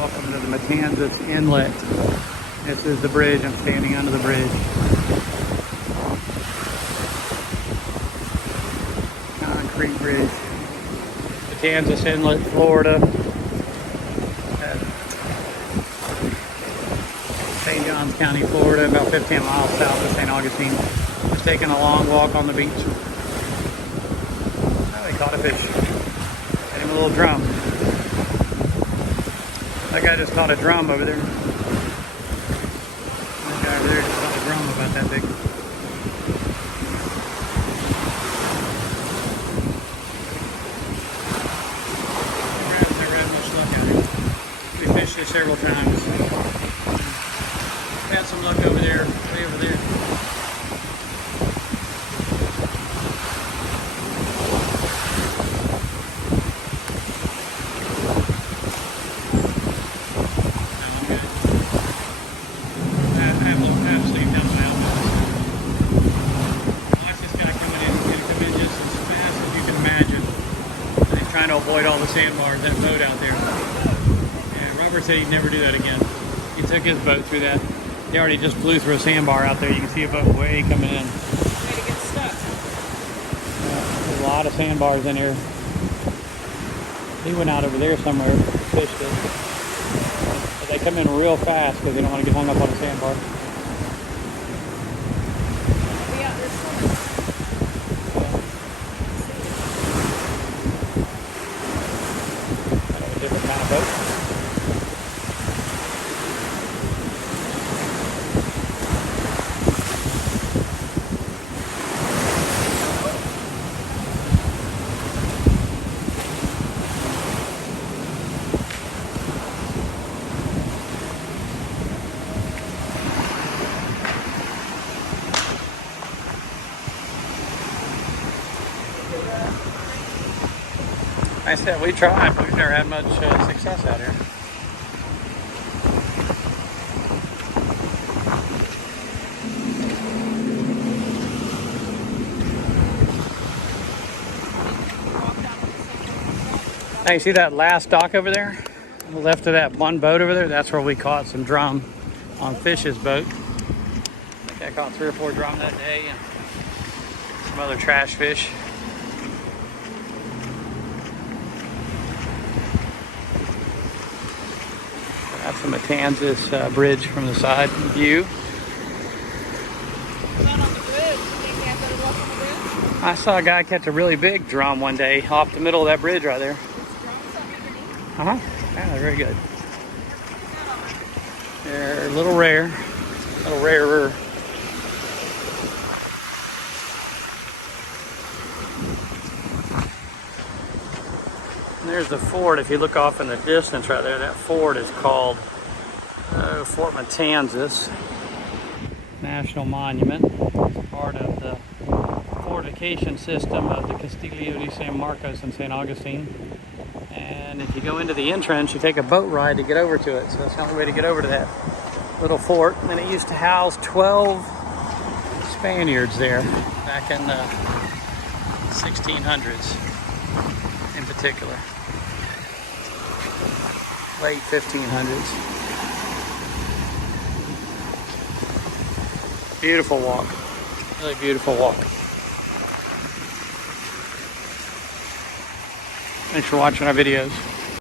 Welcome to the Matanzas inlet. This is the bridge. I'm standing under the bridge. Concrete bridge. Matanzas Inlet, Florida. St. Johns County, Florida, about 15 miles south of St. Augustine. Just taking a long walk on the beach. Oh, they caught a fish. Got him a little drum. That guy just caught a drum over there. That guy over there just caught a drum about that big. Never had much luck out here. We fished this several times. Had some luck over there, way over there. Trying to avoid all the sandbars, that boat out there. And Robert said he'd never do that again. He took his boat through that. He already just flew through a sandbar out there. You can see a boat way coming in. Way to get stuck. There's a lot of sandbars in here. He went out over there somewhere, fished it. But they come in real fast because they don't want to get hung up on a sandbar. We out there swimming. Different kind of boat. I said we tried, but we've never had much success out here. Now you see that last dock over there? On the left of that one boat over there? That's where we caught some drum on Fish's boat. I think I caught 3 or 4 drum that day and some other trash fish. That's the Matanzas bridge from the side view. Not on the bridge. You think you have better luck on the bridge? I saw a guy catch a really big drum one day off the middle of that bridge right there. There's drums up underneath. Uh-huh. Yeah, they're very good. They're a little rare. A little rarer. And there's the fort. If you look off in the distance right there, that fort is called Fort Matanzas National Monument. It's part of the fortification system of the Castillo de San Marcos in St. Augustine. And if you go into the entrance, you take a boat ride to get over to it. So that's the only way to get over to that little fort. And it used to house 12 Spaniards there back in the 1600s in particular. Late 1500s. Beautiful walk. Really beautiful walk. Thanks for watching our videos.